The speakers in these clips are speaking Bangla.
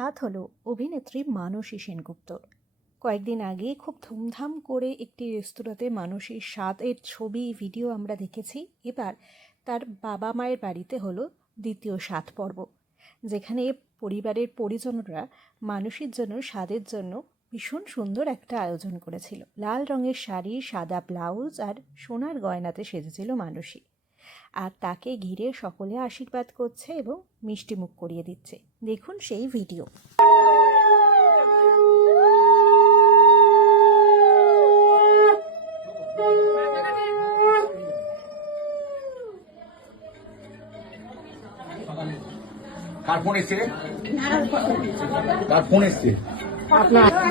স্বাদ হলো অভিনেত্রী মানসী সেনগুপ্তর। কয়েকদিন আগে খুব ধুমধাম করে একটি রেস্তোরাঁতে মানসীর স্বাদের ছবি, ভিডিও আমরা দেখেছি। এবার তার বাবা মায়ের বাড়িতে হলো দ্বিতীয় স্বাদ পর্ব, যেখানে পরিবারের পরিজনরা মানসীর জন্য, স্বাদের জন্য ভীষণ সুন্দর একটা আয়োজন করেছিল। লাল রঙের শাড়ি, সাদা ব্লাউজ আর সোনার গয়নাতে সেজেছিল মানসী। আর তাকে ঘিরে সকলে আশীর্বাদ করছে এবং মিষ্টিমুখ করিয়ে দিচ্ছে। দেখুন সেই ভিডিও। কার ফোন এসছে? কার ফোন এসছে?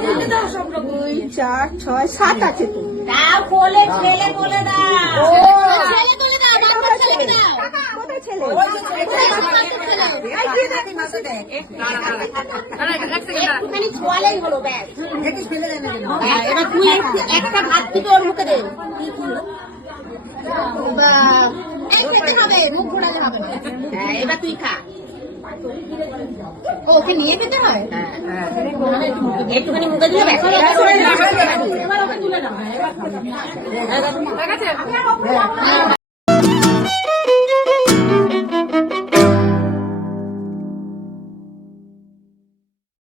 দুই চার ছয় সাত আছে তো। একটু- ভাত দিবি ওর মুখে দে। বা, এই খেতে হবে মুখ ঘোরালে হবে না। হ্যাঁ এবার তুই খা। ওকে নিয়ে পেতে হয়? একটুখানি মুখে দিলে এবার ওকে তুলে।